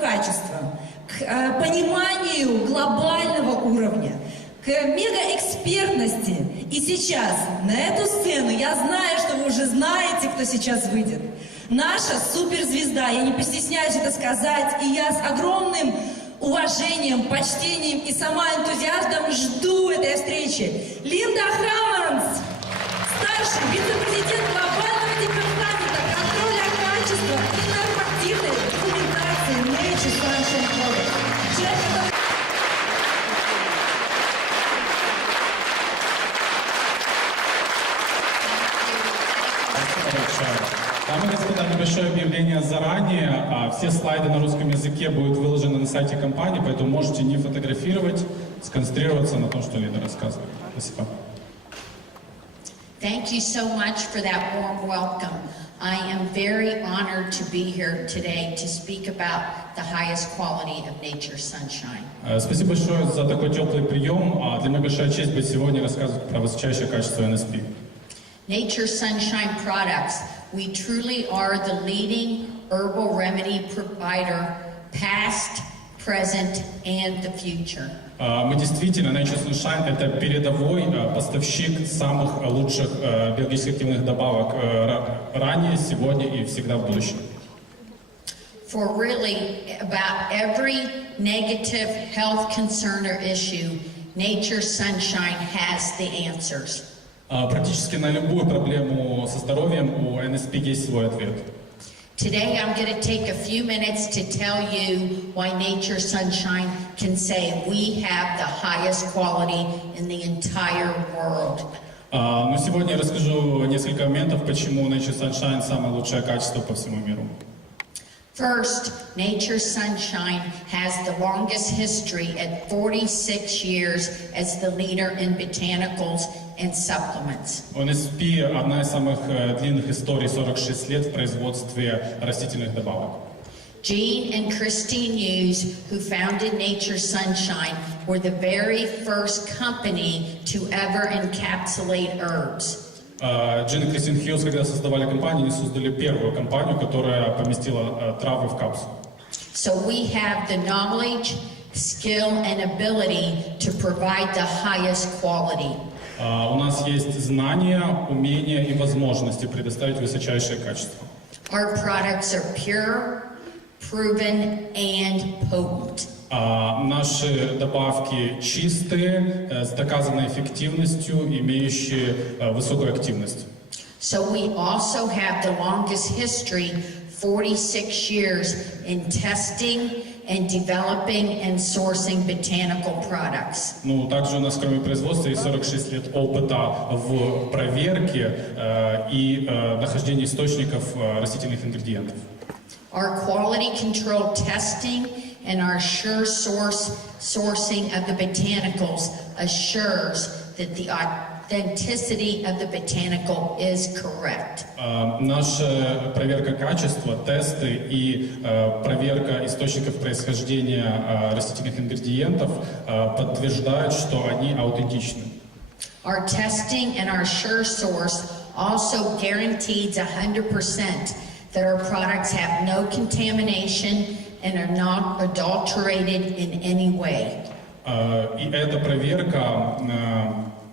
качествам, к пониманию глобального уровня, к мегаэкспертности. И сейчас на эту сцену, я знаю, что вы уже знаете, кто сейчас выйдет, наша суперзвезда, я не постесняюсь это сказать, и я с огромным уважением, почтением и сама энтузиазмом жду этой встречи. Линда Хаммонз, старший вице-президент глобального департамента контроля качества и нормативной документации Nature Sunshine Product. Человек, который... Дамы и господа, небольшое объявление заранее. Все слайды на русском языке будут выложены на сайте компании, поэтому можете не фотографировать, сконцентрироваться на том, что лидер рассказывает. Спасибо. Thank you so much for that warm welcome. I am very honored to be here today to speak about the highest quality of nature's sunshine. Спасибо большое за такой теплый прием. Для меня большая честь быть сегодня и рассказывать про высочайшее качество NSP. Nature's Sunshine Products, we truly are the leading herbal remedy provider, past, present, and the future. Мы действительно, Nature Sunshine, это передовой поставщик самых лучших биологически активных добавок ранее, сегодня и всегда в будущем. For really about every negative health concern or issue, Nature's Sunshine has the answers. Практически на любую проблему со здоровьем у NSP есть свой ответ. Today I'm going to take a few minutes to tell you why Nature's Sunshine can say we have the highest quality in the entire world. Но сегодня я расскажу несколько моментов, почему Nature Sunshine самое лучшее качество по всему миру. First, Nature's Sunshine has the longest history at 46 years as the leader in botanicals and supplements. У NSP одна из самых длинных историй, 46 лет в производстве растительных добавок. Jean and Christine Hughes, who founded Nature's Sunshine, were the very first company to ever encapsulate herbs. Джин и Кристин Хьюз, когда создавали компанию, они создали первую компанию, которая поместила травы в капсулу. So we have the knowledge, skill, and ability to provide the highest quality. У нас есть знания, умения и возможности предоставить высочайшее качество. Our products are pure, proven, and potent. Наши добавки чистые, с доказанной эффективностью, имеющие высокую активность. So we also have the longest history, 46 years, in testing and developing and sourcing botanical products. Ну, также у нас, кроме производства, есть 46 лет опыта в проверке и нахождении источников растительных ингредиентов. Our quality control testing and our sure sourcing of the botanicals assures that the authenticity of the botanical is correct. Наша проверка качества, тесты и проверка источников происхождения растительных ингредиентов подтверждают, что они аутентичны. Our testing and our sure source also guarantees 100% that our products have no contamination and are not adulterated in any way. И эта проверка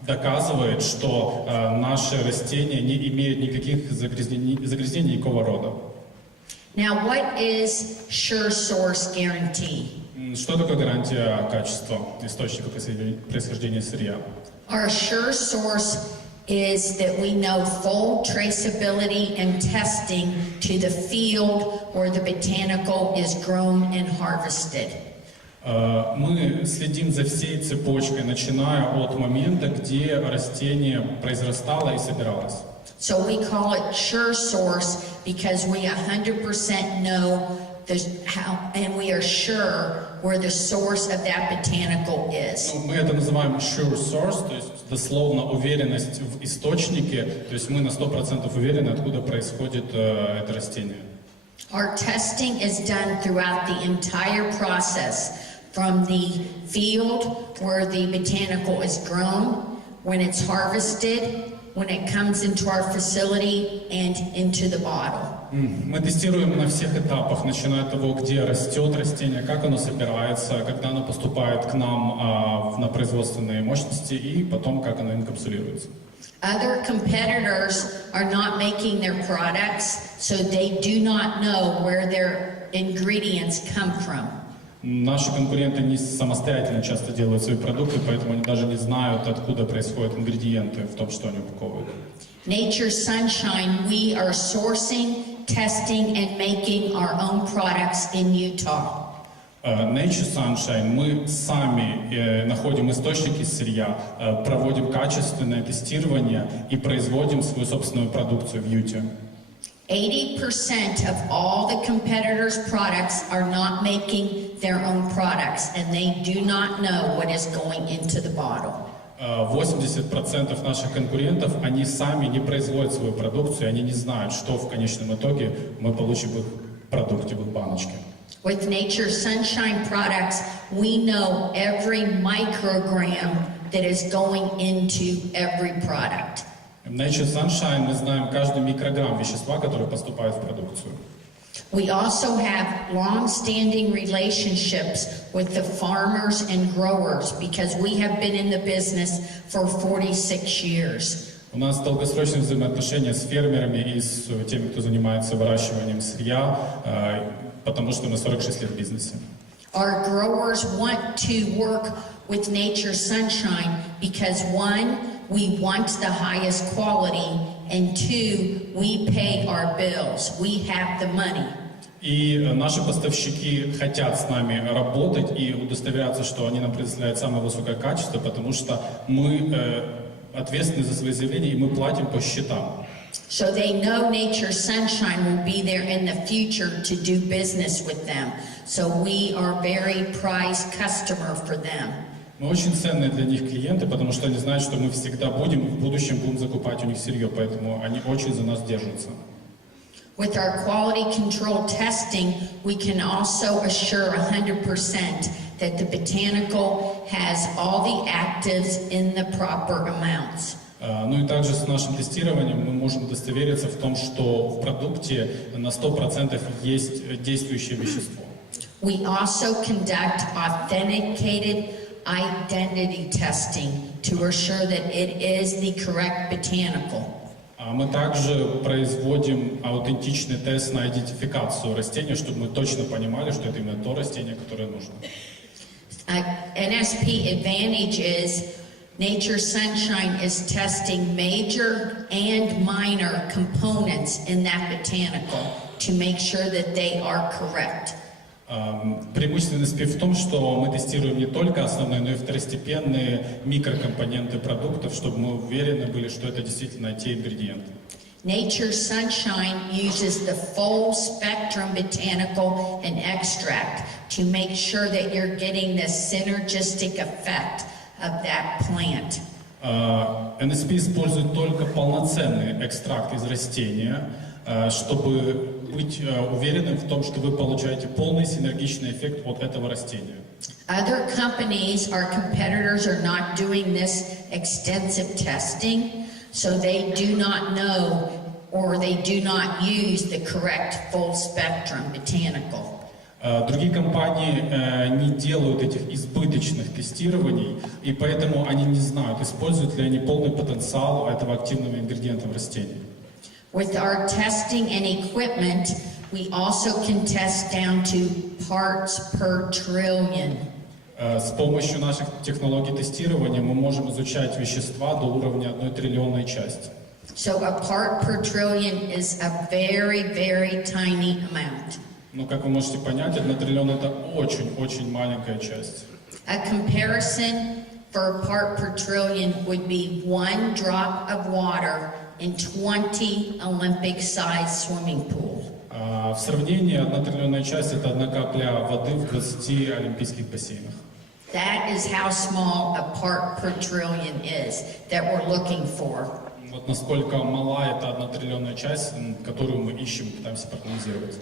доказывает, что наши растения не имеют никаких загрязнений никакого рода. Now, what is sure source guarantee? Что такое гарантия качества источника происхождения сырья? Our sure source is that we know full traceability and testing to the field where the botanical is grown and harvested. Мы следим за всей цепочкой, начиная от момента, где растение произрастало и собиралось. So we call it sure source because we 100% know how, and we are sure where the source of that botanical is. Мы это называем sure source, то есть дословно уверенность в источнике, то есть мы на 100% уверены, откуда происходит это растение. Our testing is done throughout the entire process, from the field where the botanical is grown, when it's harvested, when it comes into our facility, and into the bottle. Мы тестируем на всех этапах, начиная от того, где растет растение, как оно собирается, когда оно поступает к нам на производственные мощности и потом, как оно инкапсулируется. Other competitors are not making their products, so they do not know where their ingredients come from. Наши конкуренты не самостоятельно часто делают свои продукты, поэтому они даже не знают, откуда происходят ингредиенты в том, что они упаковывают. Nature Sunshine, we are sourcing, testing, and making our own products in Utah. Nature Sunshine, мы сами находим источники сырья, проводим качественное тестирование и производим свою собственную продукцию в Юте. 80% of all the competitors' products are not making their own products, and they do not know what is going into the bottle. 80% наших конкурентов, они сами не производят свою продукцию, они не знают, что в конечном итоге мы получим в их продукте, в их баночке. With Nature Sunshine products, we know every microgram that is going into every product. В Nature Sunshine мы знаем каждый микрограмм вещества, который поступает в продукцию. We also have long-standing relationships with the farmers and growers because we have been in the business for 46 years. У нас долгосрочные взаимоотношения с фермерами и с теми, кто занимается выращиванием сырья, потому что мы 46 лет в бизнесе. Our growers want to work with Nature Sunshine because one, we want the highest quality, and two, we pay our bills. We have the money. И наши поставщики хотят с нами работать и удостоверяться, что они нам предоставляют самое высокое качество, потому что мы ответственны за свои заявления и мы платим по счетам. So they know Nature Sunshine will be there in the future to do business with them. So we are very prized customer for them. Мы очень ценные для них клиенты, потому что они знают, что мы всегда будем, в будущем будем закупать у них сырье, поэтому они очень за нас держатся. With our quality control testing, we can also assure 100% that the botanical has all the actives in the proper amounts. Ну и также с нашим тестированием мы можем удостовериться в том, что в продукте на 100% есть действующее вещество. We also conduct authenticated identity testing to assure that it is the correct botanical. Мы также производим аутентичный тест на идентификацию растения, чтобы мы точно понимали, что это именно то растение, которое нужно. NSP advantage is Nature Sunshine is testing major and minor components in that botanical to make sure that they are correct. Преимущество NSP в том, что мы тестируем не только основные, но и второстепенные микрокомпоненты продуктов, чтобы мы уверены были, что это действительно те ингредиенты. Nature Sunshine uses the full spectrum botanical and extract to make sure that you're getting the synergistic effect of that plant. NSP использует только полноценный экстракт из растения, чтобы быть уверенным в том, что вы получаете полный синергичный эффект от этого растения. Other companies, our competitors, are not doing this extensive testing, so they do not know or they do not use the correct full spectrum botanical. Другие компании не делают этих избыточных тестирований, и поэтому они не знают, используют ли они полный потенциал этого активного ингредиента в растении. With our testing and equipment, we also can test down to parts per trillion. С помощью наших технологий тестирования мы можем изучать вещества до уровня 1 триллионной части. So a part per trillion is a very, very tiny amount. Но, как вы можете понять, 1 триллион — это очень-очень маленькая часть. A comparison for a part per trillion would be 1 drop of water in 20 Olympic-sized swimming pool. В сравнении 1 триллионная часть — это 1 капля воды в 20 олимпийских бассейнах. That is how small a part per trillion is that we're looking for. Вот насколько мала эта 1 триллионная часть, которую мы ищем, пытаемся проанализировать.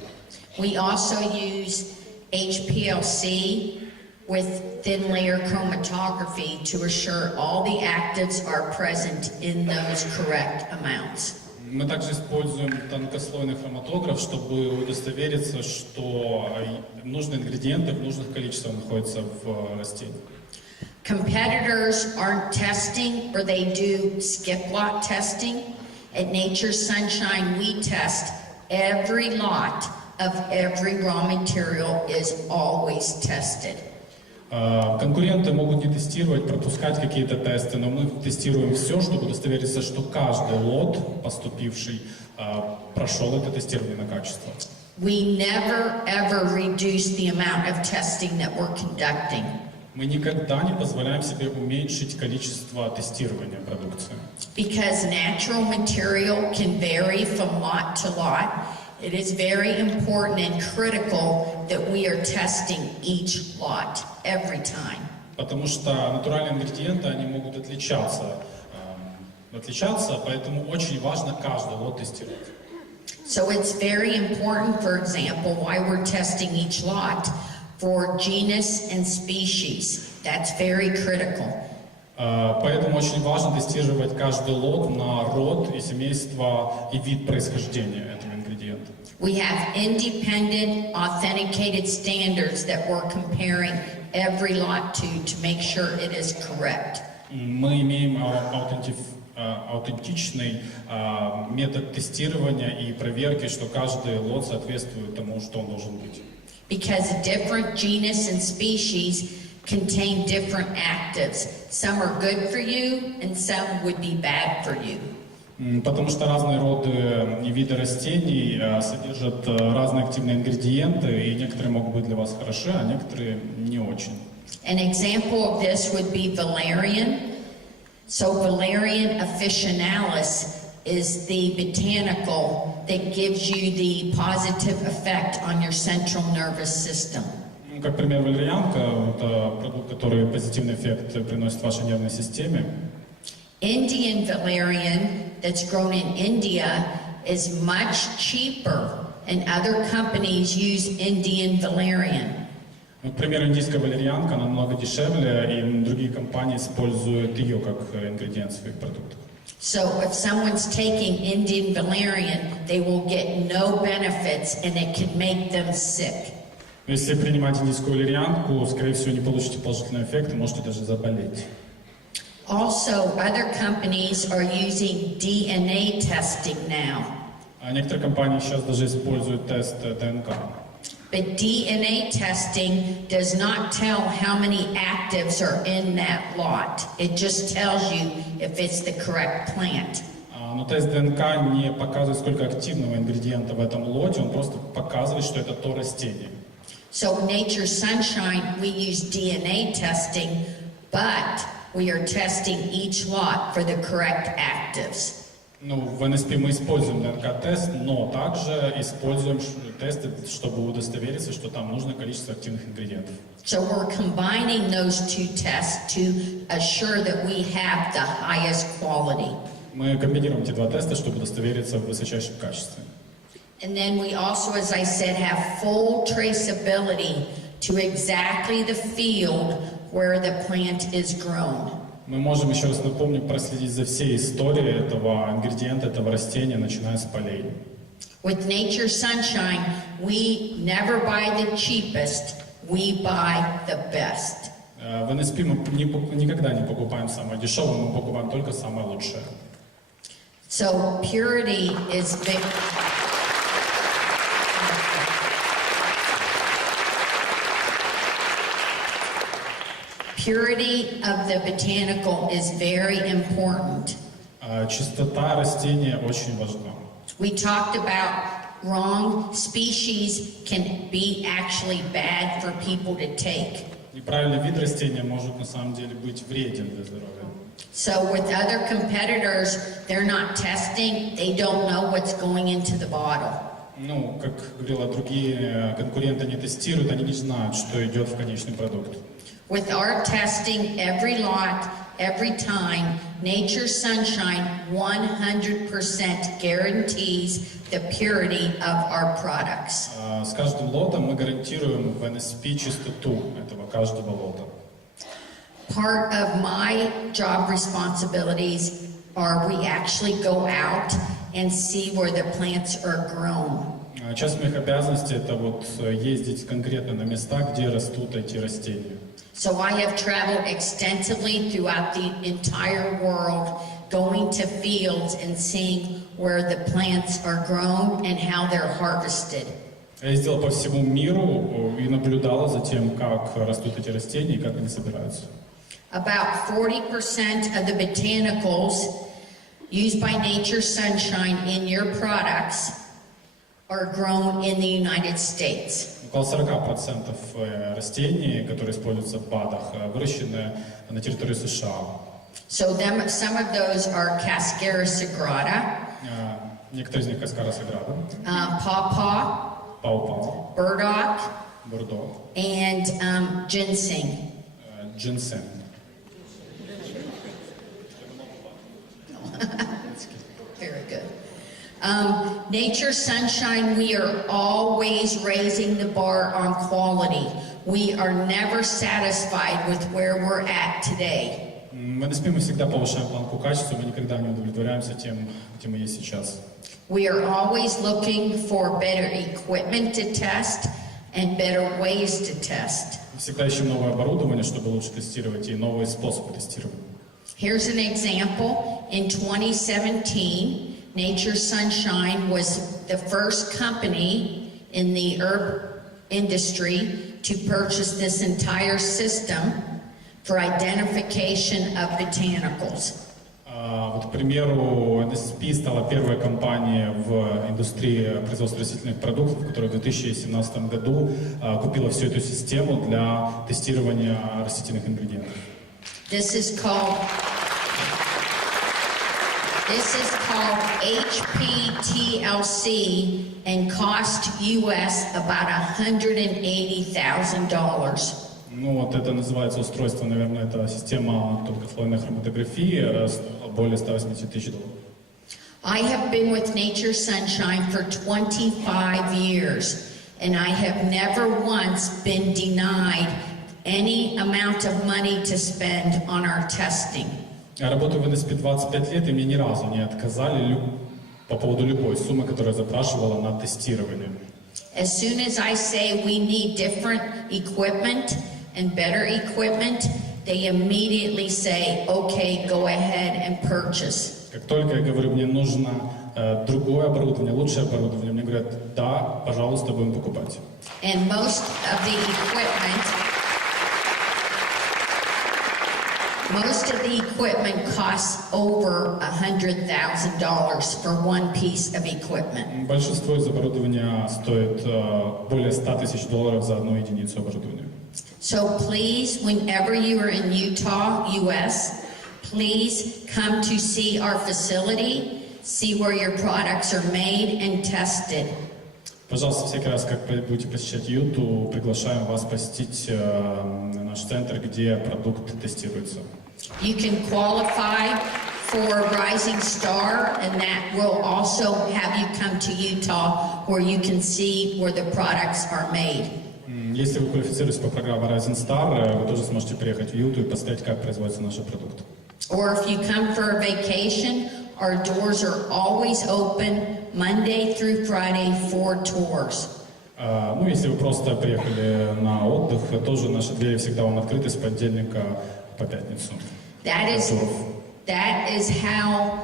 We also use HPLC with thin layer chromatography to assure all the actives are present in those correct amounts. Мы также используем тонкослойный хроматограф, чтобы удостовериться, что нужные ингредиенты в нужных количествах находятся в растении. Competitors aren't testing, or they do skip lot testing. At Nature's Sunshine, we test every lot of every raw material is always tested. Конкуренты могут не тестировать, пропускать какие-то тесты, но мы тестируем все, чтобы удостовериться, что каждый лот, поступивший, прошел это тестирование на качество. We never ever reduce the amount of testing that we're conducting. Мы никогда не позволяем себе уменьшить количество тестирования продукции. Because natural material can vary from lot to lot, it is very important and critical that we are testing each lot every time. Потому что натуральные ингредиенты, они могут отличаться, поэтому очень важно каждый лот тестировать. So it's very important, for example, why we're testing each lot for genus and species. That's very critical. Поэтому очень важно тестировать каждый лот на род и семейство и вид происхождения этого ингредиента. We have independent, authenticated standards that we're comparing every lot to make sure it is correct. Мы имеем аутентичный метод тестирования и проверки, что каждый лот соответствует тому, что он должен быть. Because different genus and species contain different actives. Some are good for you and some would be bad for you. Потому что разные роды и виды растений содержат разные активные ингредиенты, и некоторые могут быть для вас хороши, а некоторые не очень. An example of this would be valerian. So valerian officinalis is the botanical that gives you the positive effect on your central nervous system. Как пример, валерьянка – это продукт, который позитивный эффект приносит вашей нервной системе. Indian valerian that's grown in India is much cheaper, and other companies use Indian valerian. Например, индийская валерьянка намного дешевле, и другие компании используют ее как ингредиент в своих продуктах. So if someone's taking Indian valerian, they will get no benefits, and it can make them sick. Если принимать индийскую валерьянку, скорее всего, не получите положительный эффект, и можете даже заболеть. Also, other companies are using DNA testing now. А некоторые компании сейчас даже используют тест ДНК. But DNA testing does not tell how many actives are in that lot. It just tells you if it's the correct plant. Но тест ДНК не показывает, сколько активного ингредиента в этом лоте, он просто показывает, что это то растение. So in Nature's Sunshine, we use DNA testing, but we are testing each lot for the correct actives. Ну, в NSP мы используем ДНК-тест, но также используем тесты, чтобы удостовериться, что там нужное количество активных ингредиентов. So we're combining those two tests to assure that we have the highest quality. Мы комбинируем эти два теста, чтобы удостовериться в высочайшем качестве. And then we also, as I said, have full traceability to exactly the field where the plant is grown. Мы можем, еще раз напомню, проследить за всей историей этого ингредиента, этого растения, начиная с полей. With Nature's Sunshine, we never buy the cheapest, we buy the best. В NSP мы никогда не покупаем самое дешевое, мы покупаем только самое лучшее. So purity is big. Purity of the botanical is very important. Чистота растения очень важна. We talked about wrong species can be actually bad for people to take. Неправильный вид растения может на самом деле быть вреден для здоровья. So with other competitors, they're not testing, they don't know what's going into the bottle. Ну, как говорила, другие конкуренты не тестируют, они не знают, что идет в конечный продукт. With our testing every lot, every time, Nature's Sunshine 100% guarantees the purity of our products. С каждым лотом мы гарантируем в NSP чистоту этого каждого лота. Part of my job responsibilities are we actually go out and see where the plants are grown. Часть моих обязанностей это вот ездить конкретно на места, где растут эти растения. So I have traveled extensively throughout the entire world, going to fields and seeing where the plants are grown and how they're harvested. Я ездил по всему миру и наблюдал за тем, как растут эти растения и как они собираются. About 40% of the botanicals used by Nature Sunshine in your products are grown in the United States. Около 40% растений, которые используются в БАДах, выращены на территории США. So some of those are Cascara sagrada, Некоторые из них Каскара Саграда, pawpaw, пау-пау, burdock, бурдок, and ginseng. джинсен. Very good. Nature Sunshine, we are always raising the bar on quality. We are never satisfied with where we're at today. В NSP мы всегда повышаем планку качества, мы никогда не удовлетворяемся тем, где мы есть сейчас. We are always looking for better equipment to test and better ways to test. Всегда ищем новое оборудование, чтобы лучше тестировать, и новые способы тестирования. Here's an example. In 2017, Nature Sunshine was the first company in the herb industry to purchase this entire system for identification of botanicals. Вот, к примеру, NSP стала первой компанией в индустрии производства растительных продуктов, которая в 2017 году купила всю эту систему для тестирования растительных ингредиентов. This is called HPTLC and cost US about $180,000. Ну вот это называется устройство, наверное, это система тонкослойной хроматографии, более $180 тысяч. I have been with Nature Sunshine for 25 years, and I have never once been denied any amount of money to spend on our testing. Я работаю в NSP 25 лет, и мне ни разу не отказали по поводу любой суммы, которую я запрашивала на тестирование. As soon as I say we need different equipment and better equipment, they immediately say, okay, go ahead and purchase. Как только я говорю, мне нужно другое оборудование, лучшее оборудование, мне говорят, да, пожалуйста, будем покупать. And most of the equipment costs over $100,000 for one piece of equipment. Большинство из оборудования стоит более $100 тысяч за одну единицу оборудования. So please, whenever you are in Utah, US, please come to see our facility, see where your products are made and tested. Пожалуйста, всякий раз, как будете посещать Юту, приглашаем вас посетить наш центр, где продукт тестируется. You can qualify for Rising Star, and that will also have you come to Utah where you can see where the products are made. Если вы квалифицируетесь по программе Rising Star, вы тоже сможете приехать в Юту и посмотреть, как производятся наши продукты. Or if you come for a vacation, our doors are always open Monday through Friday for tours. Ну, если вы просто приехали на отдых, тоже наши двери всегда вам открыты с понедельника по пятницу. That is how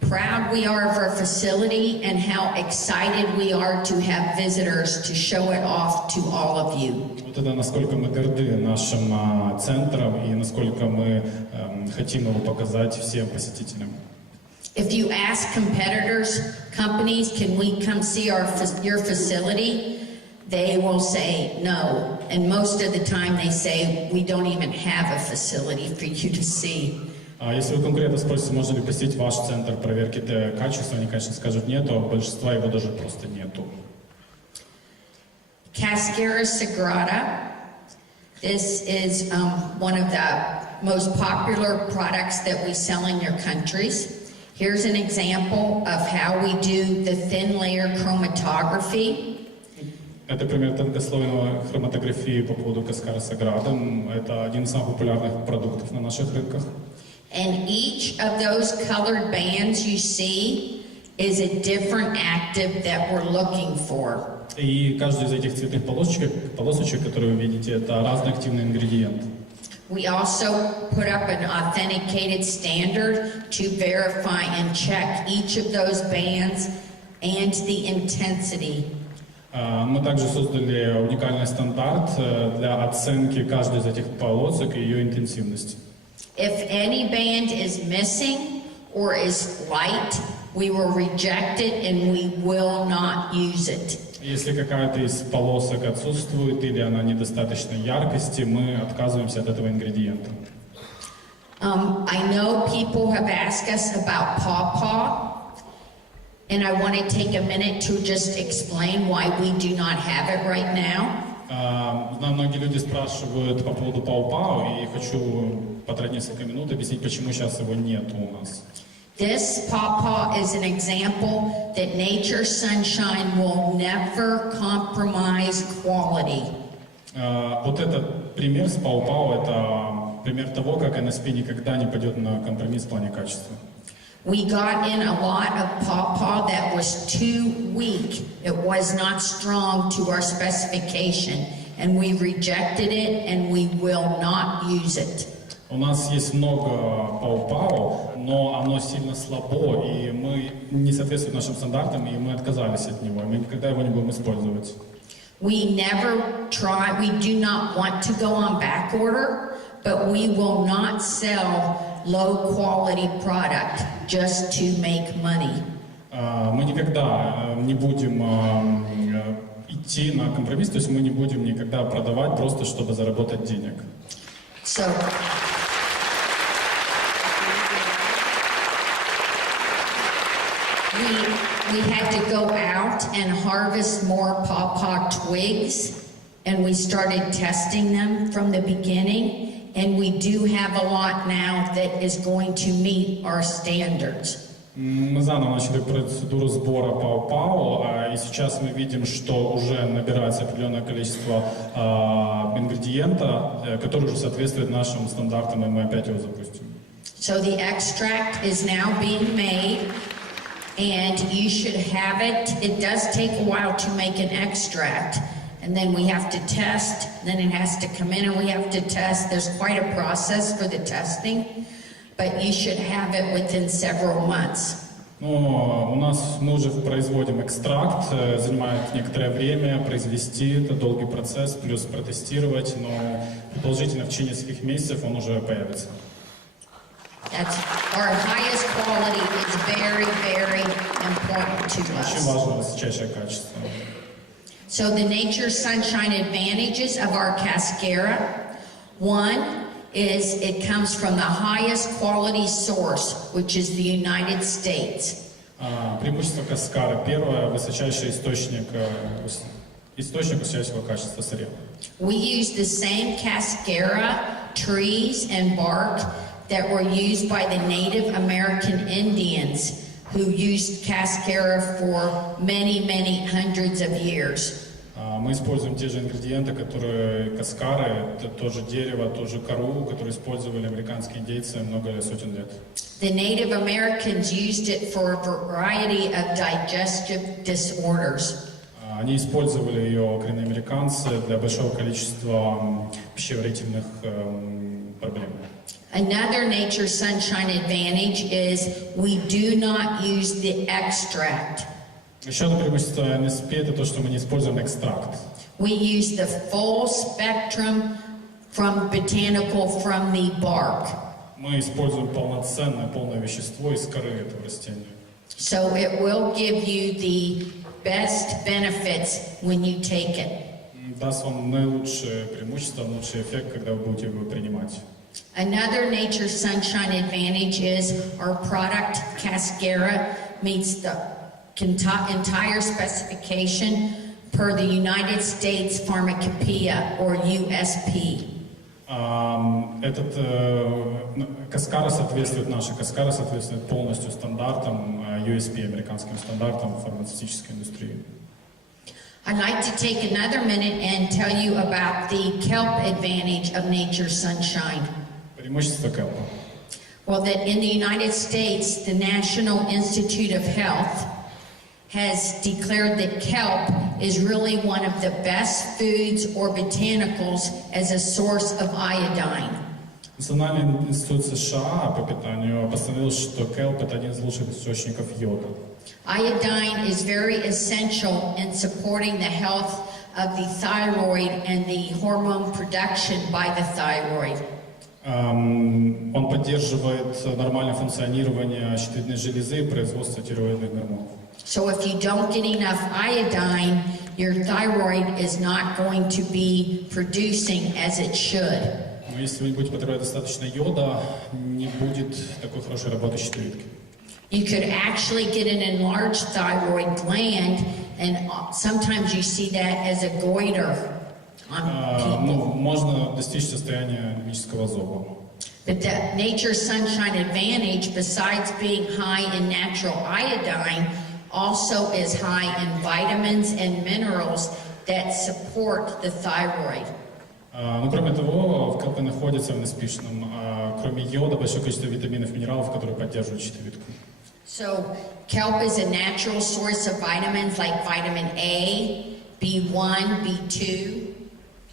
proud we are of our facility and how excited we are to have visitors to show it off to all of you. Вот это насколько мы горды нашим центром и насколько мы хотим его показать всем посетителям. If you ask companies, can we come see your facility? They will say no. And most of the time they say, we don't even have a facility for you to see. Если вы конкретно спросите, можно ли посетить ваш центр проверки качества, они, конечно, скажут нет, а большинства его даже просто нету. Cascara sagrada. This is one of the most popular products that we sell in your countries. Here's an example of how we do the thin layer chromatography. Это пример тонкослойной хроматографии по поводу Cascara sagrada. Это один из самых популярных продуктов на наших рынках. And each of those colored bands you see is a different active that we're looking for. И каждый из этих цветных полосочек, которые вы видите, это разный активный ингредиент. We also put up an authenticated standard to verify and check each of those bands and the intensity. Мы также создали уникальный стандарт для оценки каждой из этих полосок и ее интенсивности. If any band is missing or is light, we will reject it and we will not use it. Если какая-то из полосок отсутствует или она недостаточной яркости, мы отказываемся от этого ингредиента. I know people have asked us about pawpaw, and I want to take a minute to just explain why we do not have it right now. Знаю, многие люди спрашивают по поводу пау-пау, и хочу потратить несколько минут объяснить, почему сейчас его нет у нас. This pawpaw is an example that nature sunshine will never compromise quality. Вот этот пример с пау-пау, это пример того, как NSP никогда не пойдет на компромисс в плане качества. We got in a lot of pawpaw that was too weak. It was not strong to our specification, and we rejected it and we will not use it. У нас есть много пау-пау, но оно сильно слабо, и мы не соответствует нашим стандартам, и мы отказались от него, и мы никогда его не будем использовать. We do not want to go on back order, but we will not sell low quality product just to make money. Мы никогда не будем идти на компромисс, то есть мы не будем никогда продавать просто, чтобы заработать денег. So, we had to go out and harvest more pawpaw twigs, and we started testing them from the beginning, and we do have a lot now that is going to meet our standards. Мы заново начали процедуру сбора пау-пау, и сейчас мы видим, что уже набирается определенное количество ингредиента, который уже соответствует нашим стандартам, и мы опять его запустим. So the extract is now being made, and you should have it. It does take a while to make an extract, and then we have to test, then it has to come in and we have to test. There's quite a process for the testing, but you should have it within several months. Ну, мы уже производим экстракт, занимает некоторое время произвести, это долгий процесс, плюс протестировать, но предположительно в течение нескольких месяцев он уже появится. That's our highest quality is very, very important to Очень us. важно высочайшее качество. So the nature sunshine advantages of our cascara, one is it comes from the highest quality source, which is the United States. Преимущество каскары. Первое, высочайший источник высочайшего качества сырья. We use the same cascara trees and bark that were used by the Native American Indians who used cascara for many, many hundreds of years. Мы используем те же ингредиенты, которые каскары, это тоже дерево, тоже кору, которые использовали американские индейцы много сотен лет. The Native Americans used it for a variety of digestive disorders. Они использовали ее, коренные американцы, для большого количества пищеварительных проблем. Another nature sunshine advantage is we do not use the extract. Еще одно преимущество NSP это то, что мы не используем экстракт. We use the full spectrum from botanical from the bark. Мы используем полное вещество из коры этого растения. So it will give you the best benefits when you take it. Даст вам наилучшее преимущество, наилучший эффект, когда вы будете его принимать. Another nature sunshine advantage is our product cascara meets the entire specification per the United States Pharmacopoeia or USP. Наша каскара соответствует полностью стандартам USP, американским стандартам фармацевтической индустрии. I'd like to take another minute and tell you about the kelp advantage of nature sunshine. Преимущество келпа. Well, that in the United States, the National Institute of Health has declared that kelp is really one of the best foods or botanicals as a source of iodine. Национальный институт США по питанию постановил, что келп – это один из лучших источников йода. Iodine is very essential in supporting the health of the thyroid and the hormone production by the thyroid. Он поддерживает нормальное функционирование щитовидной железы и производство тиреоидных гормонов. So if you don't get enough iodine, your thyroid is not going to be producing as it should. Но если вы не будете потреблять достаточно йода, не будет такой хорошей работы щитовидки. You could actually get an enlarged thyroid gland, and sometimes you see that as a goiter on people. Можно достичь состояния анемического зоба. But the Nature Sunshine Advantage, besides being high in natural iodine, also is high in vitamins and minerals that support the thyroid. Но кроме того, в келпе находится в NSP-шном, кроме йода, большое количество витаминов и минералов, которые поддерживают щитовидку. So kelp is a natural source of vitamins like vitamin A, B1, B2,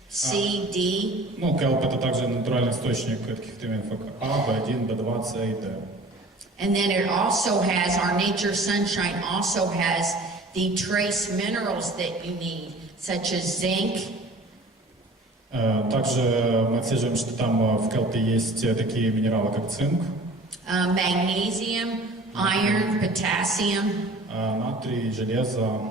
C, D. Ну, келп это также натуральный источник таких витаминов, как А, B1, B2, С и Д. And then it also has, our Nature Sunshine also has the trace minerals that you need, such as zinc. Также мы отслеживаем, что там в келпе есть такие минералы, как цинк, Magnesium, iron, potassium. натрий, железо.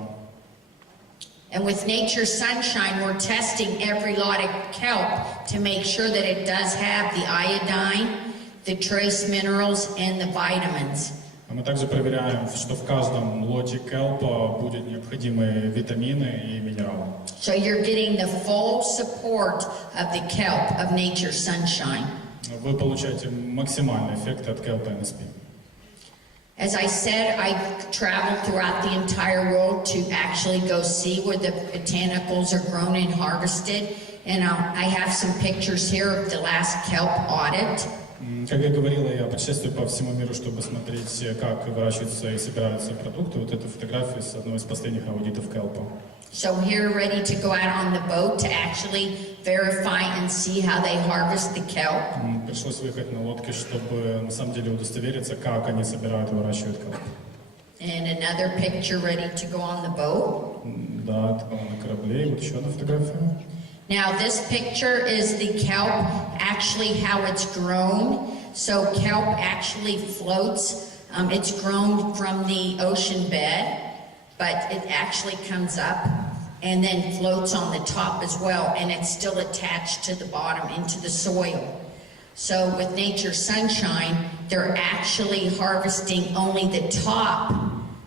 And with Nature Sunshine, we're testing every lot of kelp to make sure that it does have the iodine, the trace minerals, and the vitamins. Мы также проверяем, что в каждом лоте келпа будут необходимые витамины и минералы. So you're getting the full support of the kelp of Nature Sunshine. Вы получаете максимальный эффект от келпа NSP. As I said, I traveled throughout the entire world to actually go see where the botanicals are grown and harvested. And I have some pictures here of the last kelp audit. Как я говорила, я путешествую по всему миру, чтобы смотреть, как выращиваются и собираются продукты. Вот это фотографии с одного из последних аудитов келпа. So here, ready to go out on the boat to actually verify and see how they harvest the kelp. Пришлось выехать на лодке, чтобы на самом деле удостовериться, как они собирают и выращивают келп. And another picture ready to go on the boat. Да, это было на корабле. И вот еще одна фотография. Now this picture is the kelp, actually how it's grown. So kelp actually floats. It's grown from the ocean bed, but it actually comes up and then floats on the top as well, and it's still attached to the bottom into the soil. So with Nature Sunshine, they're actually harvesting only the top,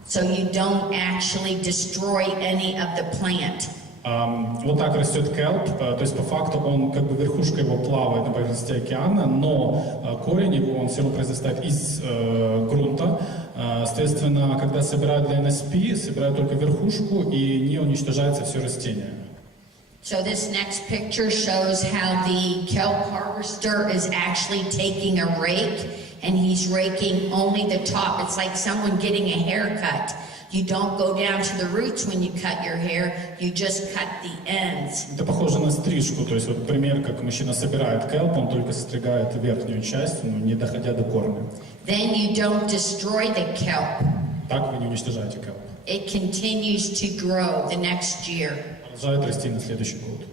so you don't actually destroy any of the plant. Вот так растет келп, то есть по факту он, как бы верхушка его плавает на поверхности океана, но корень его, он все равно произрастает из грунта. Соответственно, когда собирают для NSP, собирают только верхушку и не уничтожается все растение. So this next picture shows how the kelp harvester is actually taking a rake, and he's raking only the top. It's like someone getting a haircut. You don't go down to the roots when you cut your hair, you just cut the ends. Это похоже на стрижку, то есть вот пример, как мужчина собирает келп, он только состригает верхнюю часть, но не доходя до корня. Then you don't destroy the kelp. Так вы не уничтожаете келп. It continues to grow the next year. Продолжает расти на следующий год.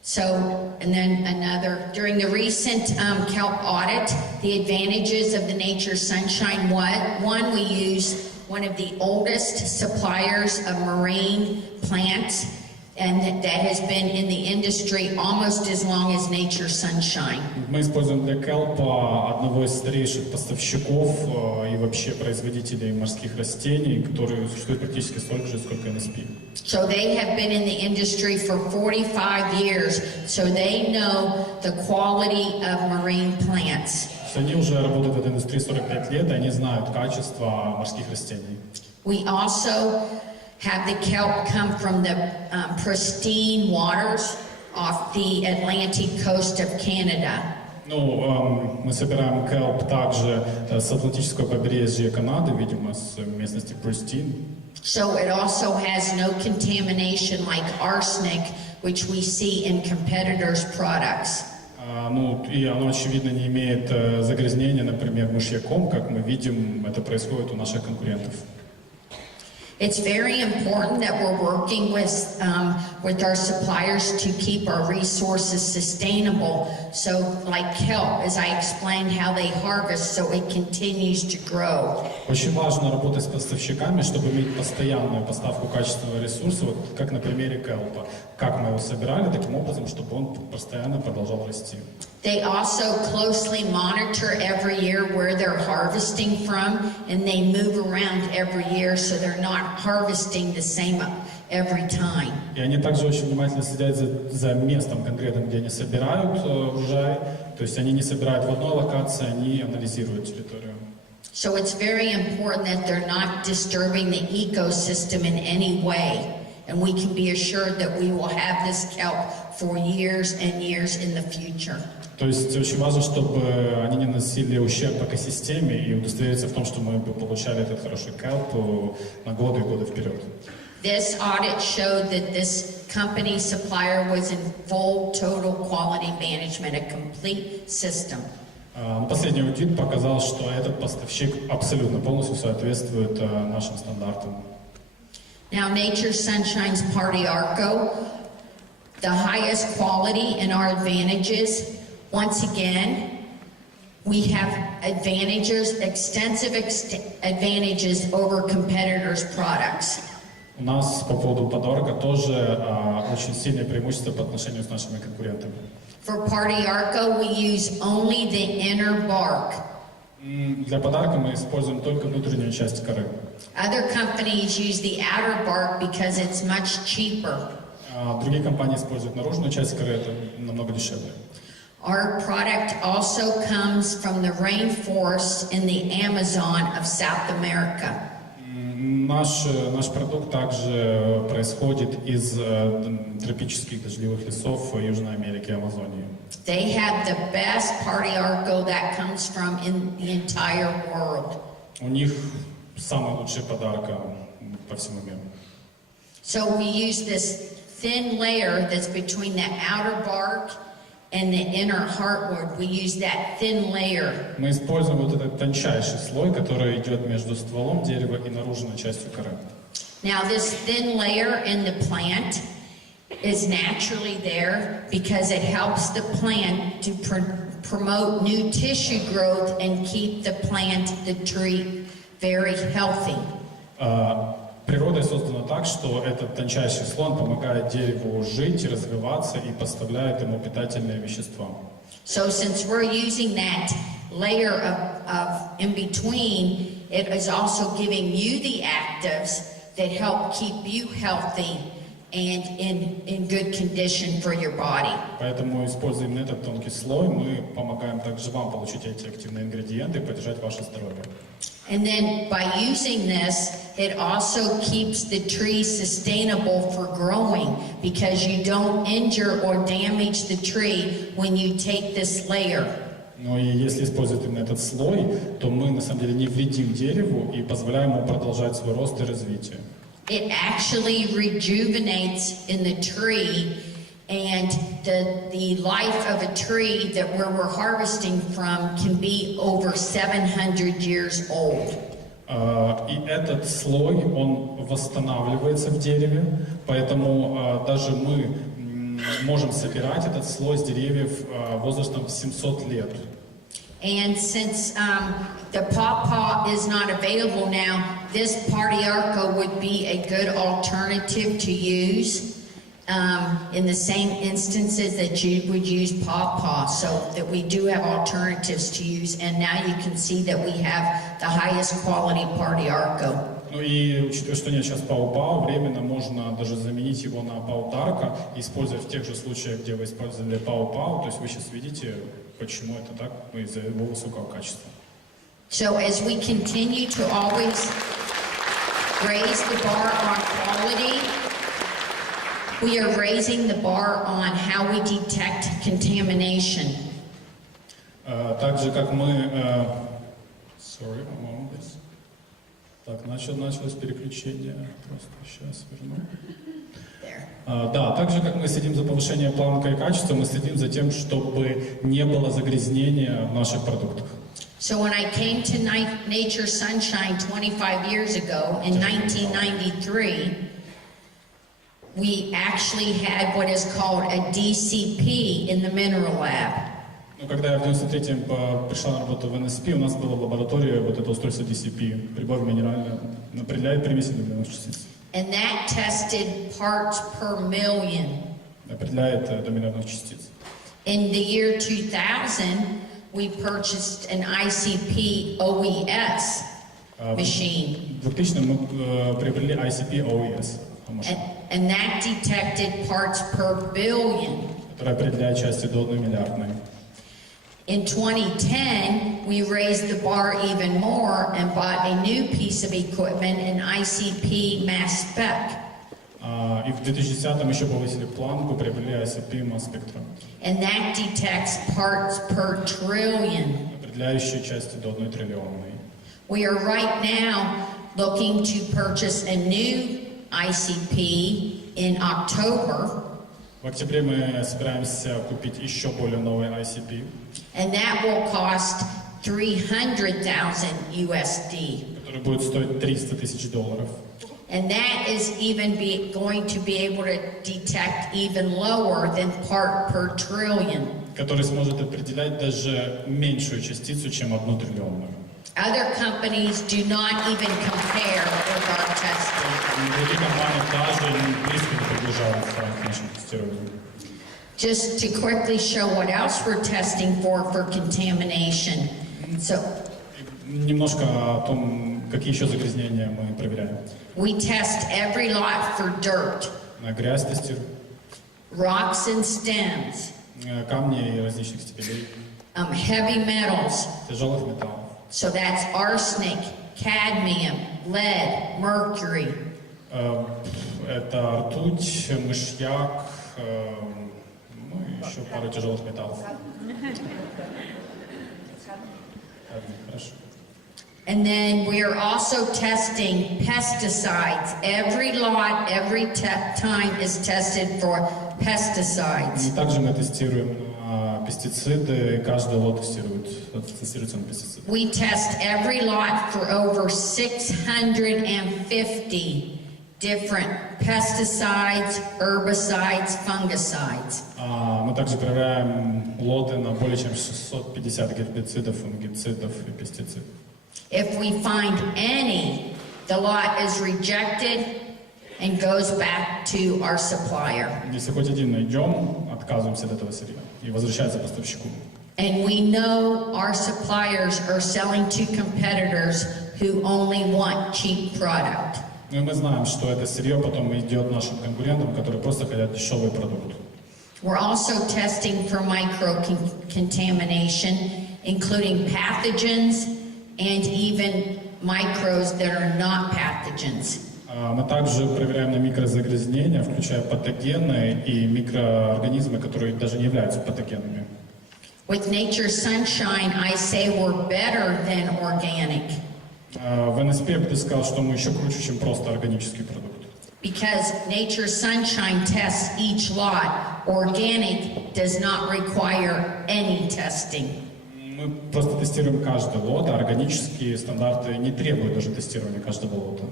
So, and then another, during the recent kelp audit, the advantages of the Nature Sunshine, one, we use one of the oldest suppliers of marine plants, and that has been in the industry almost as long as Nature Sunshine. Мы используем для келпа одного из старейших поставщиков и вообще производителей морских растений, которые существуют практически столько же, сколько NSP. So they have been in the industry for 45 years, so they know the quality of marine plants. Они уже работают в этой индустрии 45 лет, и они знают качество морских растений. We also have the kelp come from the pristine waters off the Atlantic coast of Canada. Ну, мы собираем kelp также с Атлантического побережья Канады, видимо, с местности Престин. So it also has no contamination like arsenic, which we see in competitors' products. Ну, и оно, очевидно, не имеет загрязнения, например, мышьяком, как мы видим, это происходит у наших конкурентов. It's very important that we're working with our suppliers to keep our resources sustainable. So, like kelp, as I explained how they harvest, so it continues to grow. Очень важно работать с поставщиками, чтобы иметь постоянную поставку качественного ресурса, вот как на примере келпа. Как мы его собирали, таким образом, чтобы он постоянно продолжал расти. They also closely monitor every year where they're harvesting from, and they move around every year, so they're not harvesting the same every time. И они также очень внимательно следят за местом конкретным, где они собирают урожай. То есть они не собирают в одной локации, они анализируют территорию. So it's very important that they're not disturbing the ecosystem in any way. And we can be assured that we will have this kelp for years and years in the future. То есть очень важно, чтобы они не наносили ущерб экосистеме и удостовериться в том, что мы бы получали этот хороший kelp на годы и годы вперед. This audit showed that this company supplier was in full total quality management, a complete system. Последний аудит показал, что этот поставщик абсолютно полностью соответствует нашим стандартам. Now, Nature's Sunshine's Party Arco, the highest quality and our advantages. Once again, we have advantages, extensive advantages over competitors' products. У нас по поводу подарка тоже очень сильное преимущество по отношению с нашими конкурентами. For Party Arco, we use only the inner bark. Для подарка мы используем только внутреннюю часть коры. Other companies use the outer bark because it's much cheaper. Другие компании используют наружную часть коры, это намного дешевле. Our product also comes from the rainforests in the Amazon of South America. Наш продукт также происходит из тропических дождливых лесов Южной Америки и Амазонии. They have the best Party Arco that comes from in the entire world. У них самый лучший подарок по всему миру. So we use this thin layer that's between the outer bark and the inner heartwood. We use that thin layer. Мы используем вот этот тончайший слой, который идет между стволом дерева и наружной частью коры. Now this thin layer in the plant is naturally there because it helps the plant to promote new tissue growth and keep the plant, the tree, very healthy. Природой создано так, что этот тончайший слой помогает дереву жить, развиваться и поставляет ему питательные вещества. So since we're using that layer of in between, it is also giving you the actives that help keep you healthy and in good condition for your body. Поэтому, используя именно этот тонкий слой, мы помогаем также вам получить эти активные ингредиенты и поддержать ваше здоровье. And then by using this, it also keeps the tree sustainable for growing because you don't injure or damage the tree when you take this layer. Но и если использовать именно этот слой, то мы на самом деле не вредим дереву и позволяем ему продолжать свой рост и развитие. It actually rejuvenates in the tree, and the life of a tree that where we're harvesting from can be over 700 years old. И этот слой, он восстанавливается в дереве, поэтому даже мы можем собирать этот слой с деревьев возрастом 700 лет. And since the pawpaw is not available now, this Party Arco would be a good alternative to use in the same instances that you would use pawpaw. So that we do have alternatives to use, and now you can see that we have the highest quality Party Arco. Ну и учитывая, что нет сейчас пау-пау, временно можно даже заменить его на пау-тарка, используя в тех же случаях, где вы использовали пау-пау. То есть вы сейчас видите, почему это так, из-за его высокого качества. So as we continue to always raise the bar on quality, we are raising the bar on how we detect contamination. Также как мы... Sorry, a moment, please. Так, началось переключение. Просто сейчас верну. Да, так же, как мы следим за повышением планка и качества, мы следим за тем, чтобы не было загрязнения в наших продуктах. So when I came to Nature Sunshine 25 years ago, in 1993, we actually had what is called a DCP in the mineral lab. Но когда я в 93-м пришла на работу в NSP, у нас была в лаборатории вот это устройство DCP, прибор минеральный, определяет примеси доминовых частиц. And that tested parts per million. Определяет доминовых частиц. In the year 2000, we purchased an ICP OES machine. В 2000-м мы приобрели ICP OES. And that detected parts per billion. Которая определяет части до 1 миллиардной. In 2010, we raised the bar even more and bought a new piece of equipment, an ICP mass spec. И в 2010-м еще повысили планку, приобрели ICP mass spectrum. And that detects parts per trillion. Определяющие части до 1 триллионной. We are right now looking to purchase a new ICP in October. В октябре мы собираемся купить еще более новый ICP. And that will cost $300,000 USD. Который будет стоить $300,000. And that is even going to be able to detect even lower than part per trillion. Который сможет определять даже меньшую частицу, чем 1 триллионную. Other companies do not even compare with our testing. Другие компании даже близко не приближаются к нашему тестированию. Just to quickly show what else we're testing for contamination. So Немножко о том, какие еще загрязнения мы проверяем. we test every lot for dirt, На грязь тестируем, rocks and stems, камни и различных степеней, heavy metals. тяжелых металлов. So that's arsenic, cadmium, lead, mercury. Это ртуть, мышьяк, ну и еще пару тяжелых металлов. Хорошо. And then we are also testing pesticides. Every lot, every time is tested for pesticides. И также мы тестируем пестициды, каждый лот тестируется на пестициды. We test every lot for over 650 different pesticides, herbicides, fungicides. Мы также проверяем лоты на более чем 650 гербицидов, фунгицидов и пестицидов. If we find any, the lot is rejected and goes back to our supplier. Если хоть один найдем, отказываемся от этого сырья и возвращается поставщику. And we know our suppliers are selling to competitors who only want cheap product. Ну и мы знаем, что это сырье потом идет нашим конкурентам, которые просто хотят дешевый продукт. We're also testing for micro-contamination, including pathogens and even microbes that are not pathogens. Мы также проверяем на микрозагрязнения, включая патогены и микроорганизмы, которые даже не являются патогенами. With Nature Sunshine, I say we're better than organic. В NSP я бы сказал, что мы еще круче, чем просто органический продукт. Because Nature Sunshine tests each lot, organic does not require any testing. Мы просто тестируем каждый лот, а органические стандарты не требуют даже тестирования каждого лота.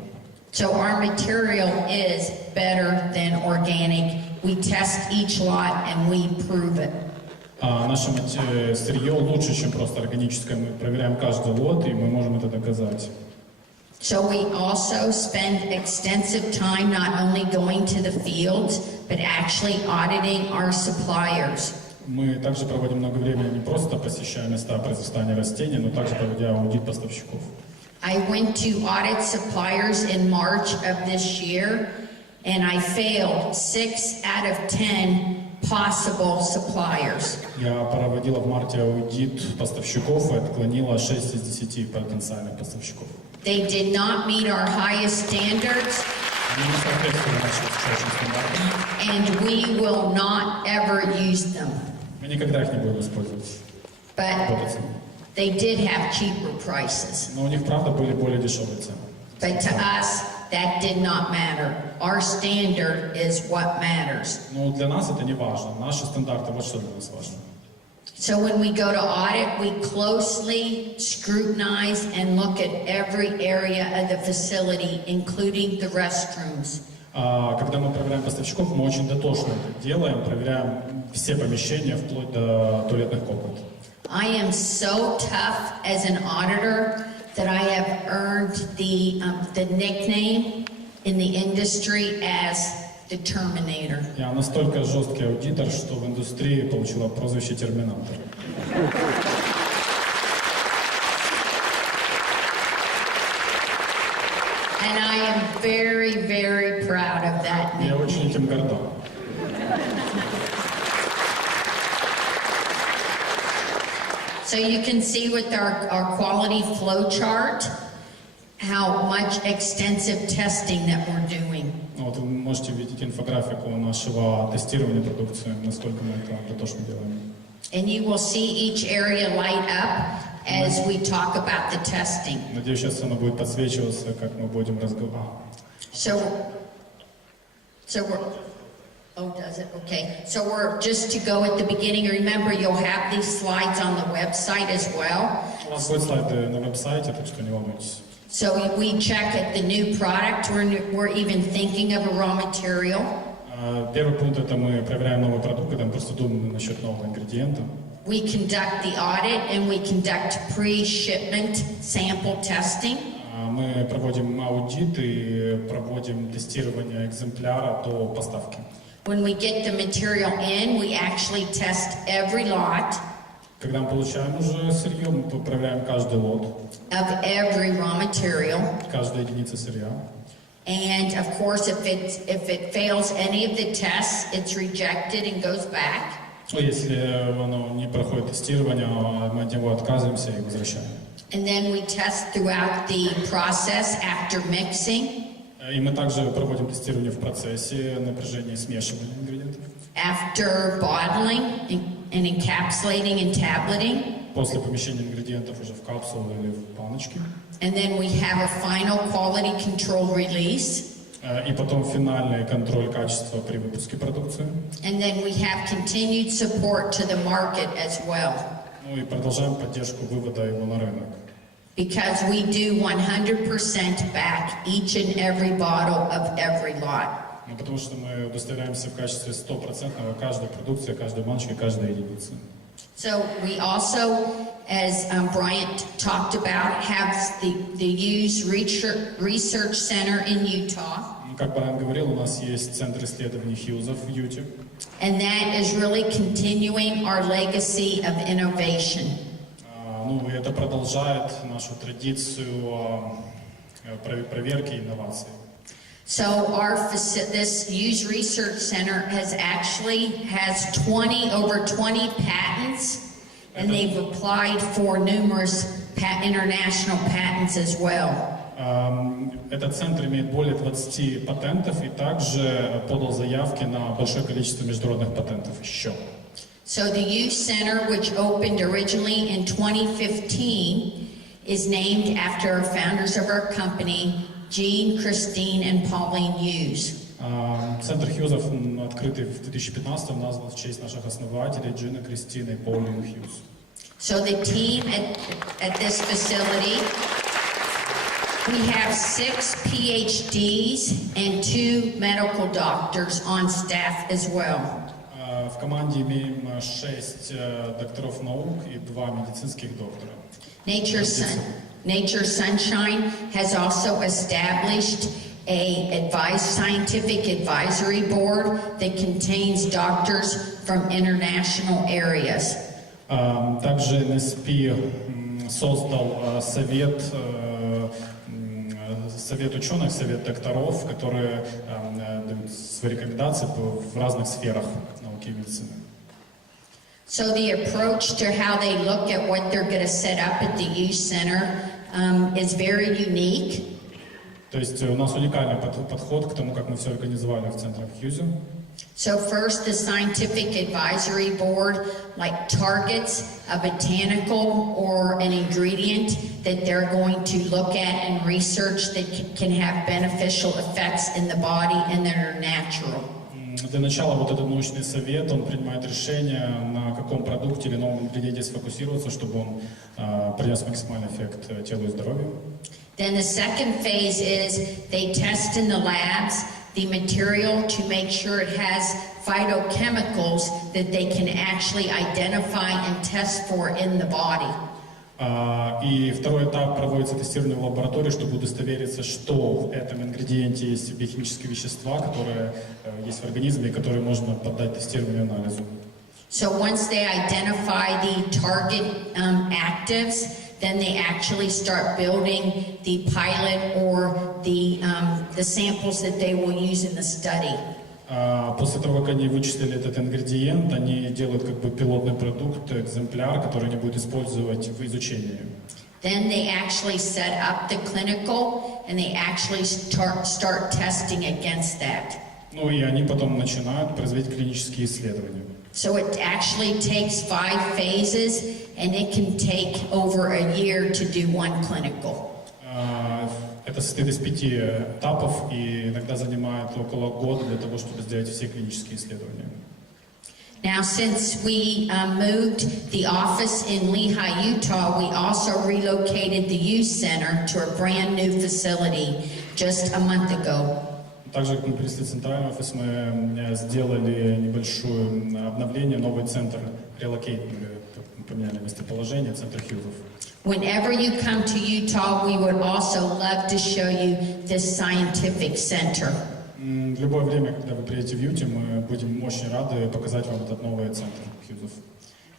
So our material is better than organic. We test each lot and we prove it. Наше сырье лучше, чем просто органическое. Мы проверяем каждый лот, и мы можем это доказать. So we also spend extensive time not only going to the fields, but actually auditing our suppliers. Мы также проводим много времени не просто посещая места производства растений, но также проводя аудит поставщиков. I went to audit suppliers in March of this year, and I failed 6 out of 10 possible suppliers. Я проводила в марте аудит поставщиков и отклонила 6 из 10 потенциальных поставщиков. They did not meet our highest standards, Они не соответствовали нашим высочайшим стандартам. and we will not ever use them. Мы никогда их не будем использовать. работать с ними. they did have cheaper prices. Но у них, правда, были более дешевые цены. But to us, that did not matter. Our standard is what matters. Но для нас это не важно. Наши стандарты, вот что для нас важно. So when we go to audit, we closely scrutinize and look at every area of the facility, including the restrooms. Когда мы проверяем поставщиков, мы очень дотошно это делаем, проверяем все помещения, вплоть до туалетных комнат. I am so tough as an auditor that I have earned the nickname in the industry as the Terminator. Я настолько жесткий аудитор, что в индустрии получила прозвище Терминатор. And I am very, very proud of that Я nickname. очень этим горда. So you can see with our quality flow chart how much extensive testing that we're doing. Вот вы можете видеть инфографику нашего тестирования продукции, насколько мы это дотошно делаем. And you will see each area light up as we talk about the testing. Надеюсь, сейчас оно будет подсвечиваться, как мы будем разговаривать. So we're, oh, does it? Okay. So we're just to go at the beginning. Remember, you'll have these slides on the website as well. У нас будут слайды на веб-сайте, так что не волнуйтесь. So we check at the new product. We're even thinking of a raw material. Первый пункт — это мы проверяем новый продукт, когда мы просто думаем насчет нового ингредиента. We conduct the audit and we conduct pre-shipment sample testing. Мы проводим аудит и проводим тестирование экземпляра до поставки. When we get the material in, we actually test every lot Когда мы получаем уже сырье, мы проверяем каждый лот, of every raw material. каждая единица сырья. And of course, if it fails any of the tests, it's rejected and goes back. Если оно не проходит тестирование, мы от него отказываемся и возвращаем. And then we test throughout the process after mixing, И мы также проводим тестирование в процессе напряжения смешивания ингредиентов. after bottling and encapsulating and tableting. После помещения ингредиентов уже в капсулу или в баночки. And then we have a final quality control release. И потом финальный контроль качества при выпуске продукции. And then we have continued support to the market as well. Ну и продолжаем поддержку вывода его на рынок. Because we do 100% back each and every bottle of every lot. Ну, потому что мы удостоверяемся в качестве 100% каждой продукции, каждой баночки, каждой единицы. So we also, as Bryant talked about, have the Hughes Research Center in Utah. Как Брайан говорил, у нас есть центр исследований Хьюза в Юте. And that is really continuing our legacy of innovation. Ну, и это продолжает нашу традицию проверки и инноваций. So this Hughes Research Center has over 20 patents, and they've applied for numerous international patents as well. Этот центр имеет более 20 патентов и также подал заявки на большое количество международных патентов еще. So the Hughes Center, which opened originally in 2015, is named after founders of our company, Jean, Christine, and Pauline Hughes. Центр Хьюзов, открытый в 2015, назван в честь наших основателей Джина, Кристины и Паулин Хьюз. So the team at this facility, we have 6 PhDs and 2 medical doctors on staff as well. В команде имеем 6 докторов наук и 2 медицинских доктора. Nature Sunshine has also established a scientific advisory board that contains doctors from international areas. Также NSP создал совет ученых, совет докторов, которые дают свои рекомендации в разных сферах науки и медицины. So the approach to how they look at what they're going to set up at the Hughes Center is very unique. То есть у нас уникальный подход к тому, как мы все организовали в центре Хьюзе. So first, the scientific advisory board targets a botanical or an ingredient that they're going to look at and research that can have beneficial effects in the body and that are natural. Для начала вот этот научный совет, он принимает решение, на каком продукте или новом ингредиенте сфокусироваться, чтобы он принес максимальный эффект телу и здоровью. Then the second phase is they test in the labs the material to make sure it has phytochemicals that they can actually identify and test for in the body. И второй этап проводится тестирование в лаборатории, чтобы удостовериться, что в этом ингредиенте есть биохимические вещества, которые есть в организме, и которые можно поддать тестированию и анализу. So once they identify the target actives, then they actually start building the pilot or the samples that they will use in the study. После того, как они вычислили этот ингредиент, они делают как бы пилотный продукт, экземпляр, который они будут использовать в изучении. Then they actually set up the clinical and they actually start testing against that. Ну и они потом начинают производить клинические исследования. So it actually takes 5 phases and it can take over a year to do one clinical. Это состоит из 5 этапов и иногда занимает около года для того, чтобы сделать все клинические исследования. Now, since we moved the office in Lehi, Utah, we also relocated the youth center to a brand new facility just a month ago. Также, как мы перенесли центральный офис, мы сделали небольшое обновление, новый центр релокейтинга, поменяли местоположение, центр Хьюзов. Whenever you come to Utah, we would also love to show you this scientific center. В любое время, когда вы приедете в Юте, мы будем очень рады показать вам этот новый центр Хьюзов.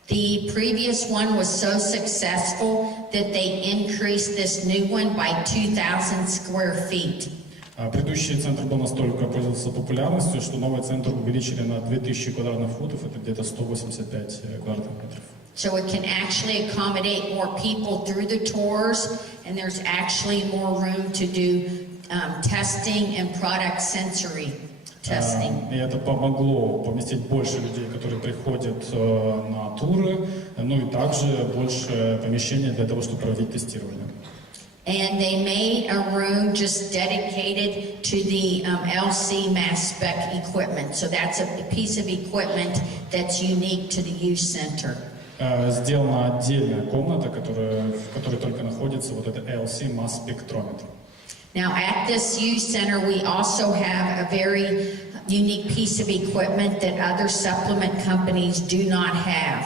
The previous one was so successful that they increased this new one by 2,000 square feet. Предыдущий центр был настолько пользовался популярностью, что новый центр увеличили на 2000 квадратных футов, это где-то 185 квадратных метров. So it can actually accommodate more people through the tours, and there's actually more room to do testing and product sensory testing. И это помогло поместить больше людей, которые приходят на туры, ну и также больше помещений для того, чтобы проводить тестирование. And they made a room just dedicated to the LC mass spec equipment. So that's a piece of equipment that's unique to the youth center. Сделана отдельная комната, в которой только находится вот это LC масс спектрометр. Now at this youth center we also have a very unique piece of equipment that other supplement companies do not have.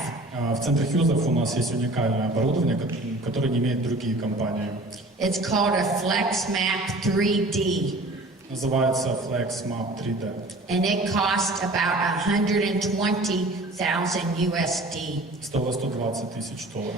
В центре Хьюзов у нас есть уникальное оборудование, которое не имеют другие компании. It's called a FlexMap 3D. Называется FlexMap 3D. And it cost about $120,000 USD. Стоило $120,000.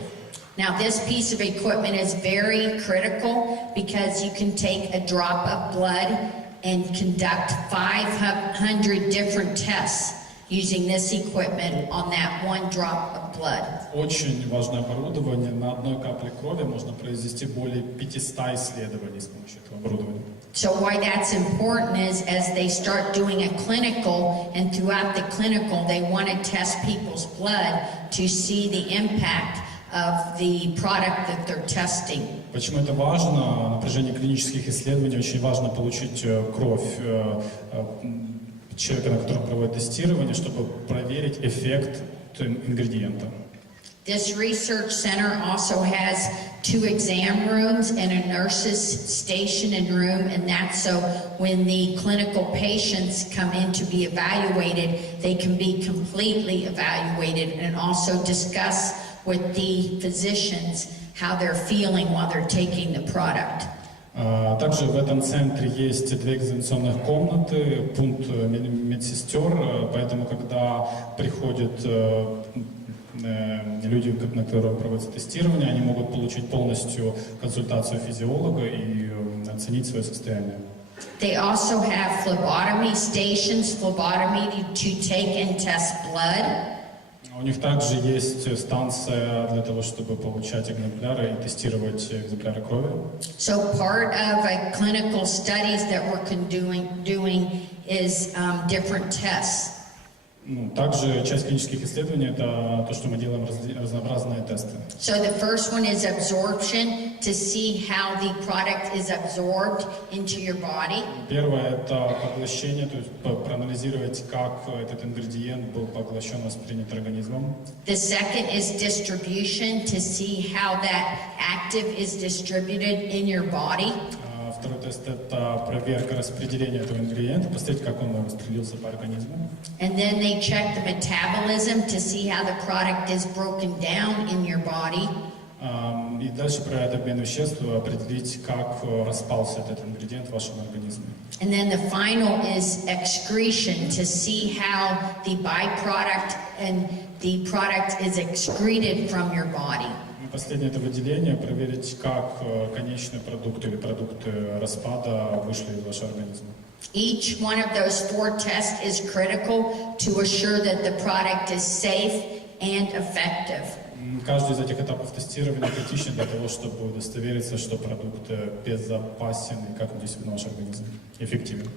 Now this piece of equipment is very critical because you can take a drop of blood and conduct 500 different tests using this equipment on that one drop of blood. Очень важное оборудование. На одной капле крови можно произвести более 500 исследований с помощью этого оборудования. So why that's important is as they start doing a clinical, and throughout the clinical they want to test people's blood to see the impact of the product that they're testing. Почему это важно? На протяжении клинических исследований очень важно получить кровь человека, на котором проводят тестирование, чтобы проверить эффект ингредиента. This research center also has 2 exam rooms and a nurse's station and room, and that's so when the clinical patients come in to be evaluated, they can be completely evaluated and also discuss with the physicians how they're feeling while they're taking the product. Также в этом центре есть 2 экзаменационных комнаты, пункт медсестер, поэтому когда приходят люди, на которых проводится тестирование, они могут получить полностью консультацию физиолога и оценить свое состояние. They also have phlebotomy stations, phlebotomy to take and test blood. У них также есть станция для того, чтобы получать экземпляры и тестировать экземпляры крови. So part of a clinical studies that we're doing is different tests. Также часть клинических исследований – это то, что мы делаем разнообразные тесты. So the first one is absorption, to see how the product is absorbed into your body. Первое – это поглощение, то есть проанализировать, как этот ингредиент был поглощен, воспринят организмом. The second is distribution, to see how that active is distributed in your body. Второй тест – это проверка распределения этого ингредиента, посмотреть, как он распределился по организму. And then they check the metabolism to see how the product is broken down in your body. И дальше проверять обмен веществ, определить, как распался этот ингредиент в вашем организме. And then the final is excretion, to see how the byproduct and the product is excreted from your body. Последнее – это выделение, проверить, как конечный продукт или продукты распада вышли из вашего организма. Each one of those 4 tests is critical to assure that the product is safe and effective. Каждый из этих этапов тестирования критичен для того, чтобы удостовериться, что продукт безопасен и как он действует на ваш организм, эффективен.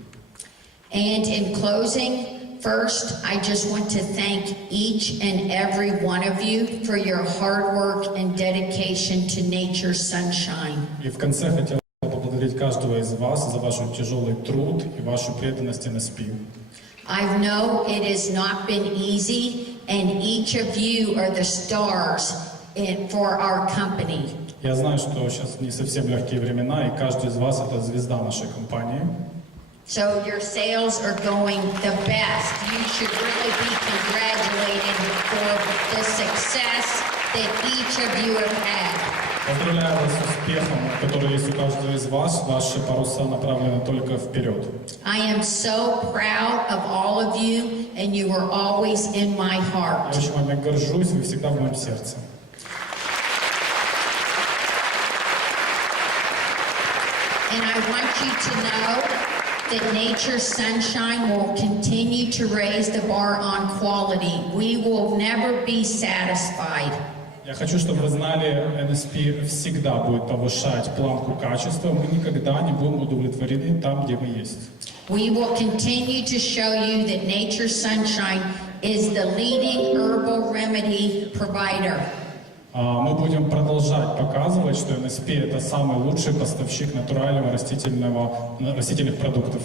And in closing, first, I just want to thank each and every one of you for your hard work and dedication to nature's sunshine. И в конце хотел поблагодарить каждого из вас за ваш тяжелый труд и вашу преданность NSP. I know it has not been easy, and each of you are the stars for our company. Я знаю, что сейчас не совсем легкие времена, и каждый из вас – это звезда нашей компании. So your sales are going the best. You should really be congratulated for the success that each of you have had. Поздравляю вас с успехом, который есть у каждого из вас. Ваши паруса направлены только вперед. I am so proud of all of you, and you are always in my heart. Я очень вами горжусь, вы всегда в моем сердце. And I want you to know that Nature's Sunshine will continue to raise the bar on quality. We will never be satisfied. Я хочу, чтобы вы знали, NSP всегда будет повышать планку качества. Мы никогда не будем удовлетворены там, где мы есть. We will continue to show you that Nature's Sunshine is the leading herbal remedy provider. Мы будем продолжать показывать, что NSP – это самый лучший поставщик натурального растительных продуктов.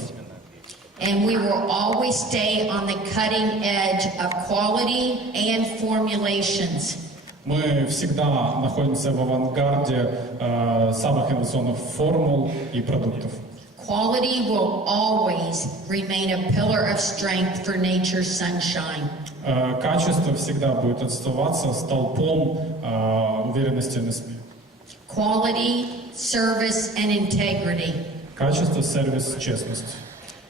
And we will always stay on the cutting edge of quality and formulations. Мы всегда находимся в авангарде самых инновационных формул и продуктов. Quality will always remain a pillar of strength for Nature's Sunshine. Качество всегда будет оставаться столпом уверенности NSP. Quality, service, and integrity. Качество, сервис, честность.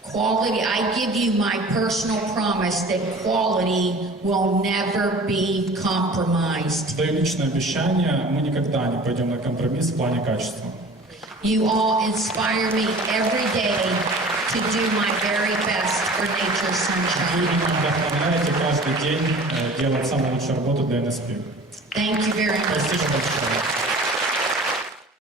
Quality, I give you my personal promise that quality will never be compromised. Даю личное обещание, мы никогда не пойдем на компромисс в плане качества. You all inspire me every day to do my very best for Nature's Sunshine. Вы меня вдохновляете каждый день делать самую лучшую работу для NSP. Thank you very much. Спасибо большое.